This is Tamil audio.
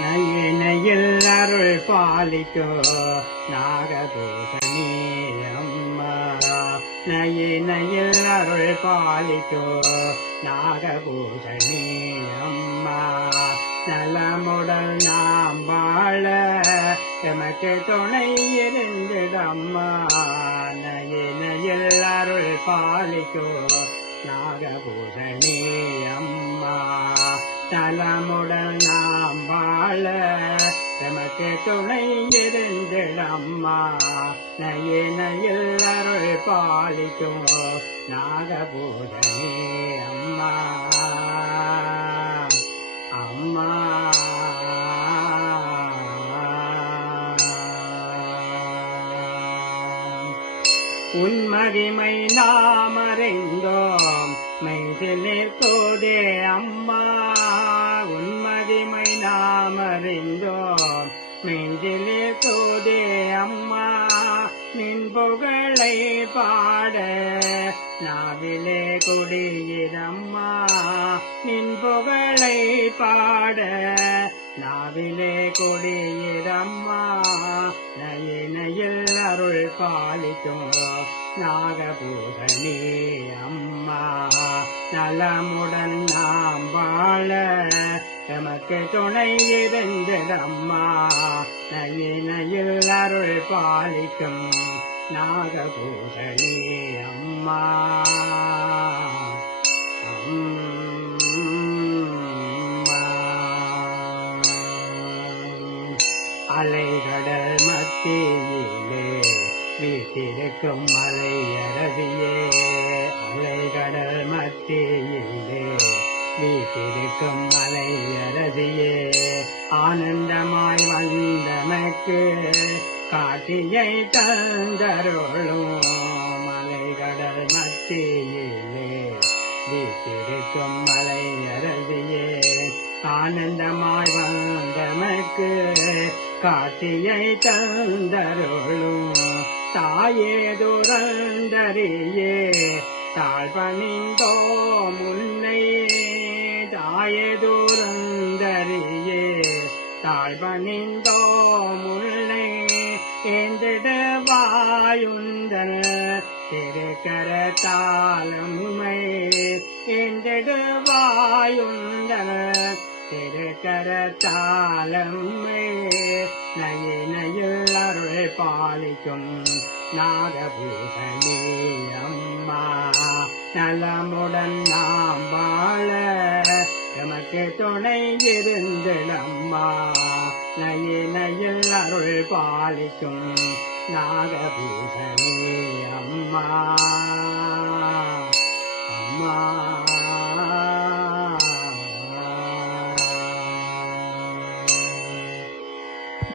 நயினையில் அருள் பாலிக்கோ நாகபூஷணி அம்மா. நயினையில் அருள் பாலிக்கோ நாகபூஷணி அம்மா. நலமுடல் நாம் வாழ எமக்கு துணை இருந்திடம்மா. நயினையில் அருள் பாலிக்கோ நாகபூஷணி அம்மா. நலமுடன் நாம் வாழ எமக்கு துணை இருந்திடம்மா. நயினையில் அருள் பாலிக்கும் நாகபூஷணி அம்மா. அம்மா உன் மகிமை நாம் அறிந்தோம் மெய்சிலில் போதே அம்மா. உன் மகிமை நாம் அறிந்தோம் மெய்சிலில் போதே அம்மா. நின் புகழை பாட நாவிலே குடியிரம்மா. நின் புகழை பாட நாவிலே குடியிரம்மா. நயினையில் அருள் பாலிக்கும் நாகபூஷணி அம்மா. நலமுடன் நாம் வாழ எமக்கு துணை இருந்திடம்மா. நயினையில் அருள் பாலிக்கும் நாகபூஷணி அம்மா. அலைகடல் மத்தியிலே வீட்டிருக்கும் மலையரசியே. அலைகடல் மத்தியிலே வீட்டிருக்கும் மலையரசியே. ஆனந்தமாய் வந்தமைக்கு காட்சியை தந்தருளும். மலைகடல் மத்தியிலே வீட்டிருக்கும் மலையரசியே. ஆனந்தமாய் வந்தமைக்கு காட்சியை தந்தருளும். தாயே துரந்தரியே தாழ்பணிந்தோ முன்னை. தாயே துரந்தரியே தாழ்பணிந்தோ முன்னை. எந்திடுவாயுந்தன் திருக்கரத்தாலம்மை. எந்திடுவாயுந்தன் திருக்கரத்தாலம்மை. நயினையில் அருள் பாலிக்கும் நாகபூஷணி அம்மா. நலமுடன் நாம் வாழ எமக்கு துணை இருந்திடம்மா. நயினையில் அருள் பாலிக்கும் நாகபூஷணி அம்மா.